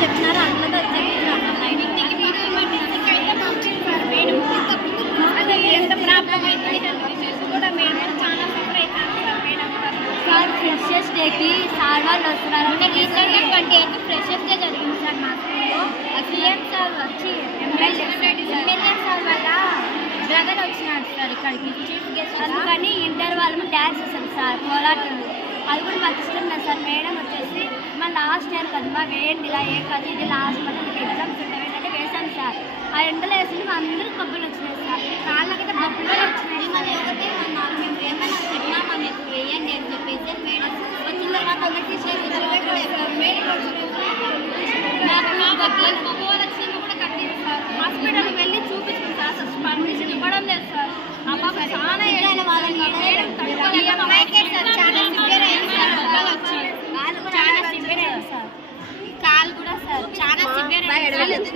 చెప్తున్నారు అందులో చెప్తున్నాను మేడం ఎంత ప్రాబ్లం కూడా చాలా సఫర్ అవుతారు సార్ మేడం సార్ ఫ్రెషర్స్ డేకి సార్ వాళ్ళు వస్తున్నారు. రీసెంట్గా ట్వంటీ ఎయిత్ ఫ్రెషర్స్ డే జరిగింది సార్ మా స్కూల్లో సీఎం సార్ వచ్చి ఎమ్మెల్యే ఎమ్మెల్యే సార్ వల్ల బ్రదర్ వచ్చినాడు సార్ ఇక్కడికి. చీఫ్ గెస్ట్ అందుకని ఇంటర్ వాళ్ళు డ్యాన్స్ చేశారు సార్. కోలాటం. అది కూడా మాకు ఇష్టం సార్. మేడం వచ్చేసి మా లాస్ట్ ఇయర్ కదమ్మా వేయండి ఇలా ఏ కాదు ఇది లాస్ట్ మంత్ మీకు ఎగ్జామ్స్ ఉంటాయి ఏంటంటే వేశాను సార్. ఆ ఎండలో వేసింది మా అందరూ ఎడవలేదు